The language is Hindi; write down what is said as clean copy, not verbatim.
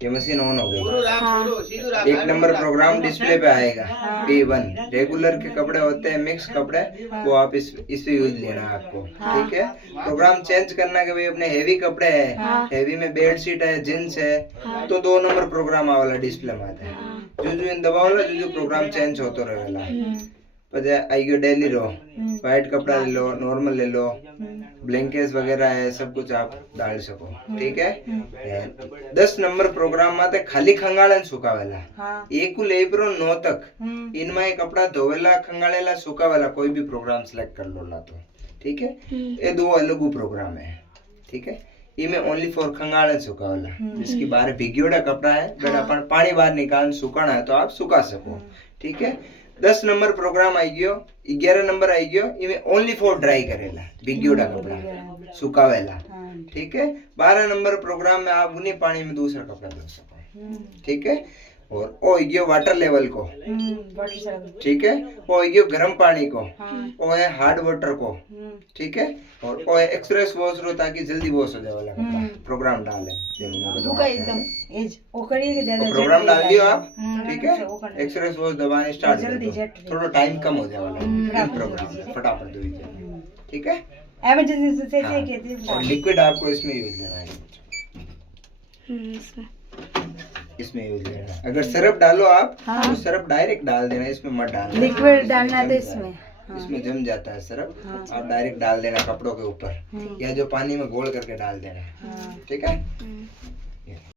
ये मशीन ऑन हो गई। एक नंबर प्रोग्राम डिस्प्ले पे आएगा P1। रेगुलर के कपड़े होते हैं, मिक्स कपड़े, वो आप इस यूज लेना आपको, ठीक है। प्रोग्राम चेंज करना के भाई अपने हेवी कपड़े है, हेवी में बेडशीट है, जींस है, तो 2 नंबर प्रोग्राम आवाला डिस्प्ले में आता है। जो इन दबावला जो प्रोग्राम चेंज होतो रहेला। પછી आई गयो डेली रो, व्हाइट कपड़ा ले लो, नॉर्मल ले लो, ब्लैंकेट्स वगैरह है, सब कुछ आप डाल सको, ठीक है। 10 नंबर प्रोग्राम माते खाली खंगाळे सुकावेला, एक लेबरो 9 तक इनमें एक कपड़ा धोवेला, खंगाळेला, सुकावेला, कोई भी प्रोग्राम सिलेक्ट कर लो ला तो, ठीक है। ये 2 अलग प्रोग्राम है, ठीक है। इनमें ओनली फॉर खंगाळे सुकावेला, जिसकी बाहर भिगोड़ा कपड़ा है, बट अपन पानी बाहर निकाल सुकाना है तो आप सुका सको, ठीक है। 10 नंबर प्रोग्राम आई गयो। 11 नंबर आई गयो, इमे ओनली फॉर ड्राई करेला, भिगोड़ा कपड़ा सुकावेला, ठीक है। 12 नंबर प्रोग्राम में आप उन्हीं पानी में दूसरा कपड़ा धो सको, ठीक है। और ओ गयो वाटर लेवल को, ठीक है। ओ गयो गर्म पानी को, ओ है हार्ड वाटर को, ठीक है। और ओ है एक्सप्रेस वॉश रो, ताकि जल्दी वॉश हो जाए वाला कपड़ा प्रोग्राम डाले एकदम एज ओ करिए के ज्यादा प्रोग्राम डाल दियो आप, ठीक है। एक्सप्रेस वॉश दबाने स्टार्ट कर दो, थोड़ा टाइम कम हो जाए वाला प्रोग्राम में, फटाफट दो दीजिए, ठीक है। इमरजेंसी से कहते हैं। और लिक्विड आपको इसमें यूज लेना है, इसमें यूज लेना है। अगर सिरप डालो आप तो सिरप डायरेक्ट डाल देना, इसमें मत डालना, लिक्विड डालना है तो इसमें जम जाता है सिरप। आप डायरेक्ट डाल देना कपड़ों के ऊपर, या जो पानी में घोल करके डाल देना, ठीक है।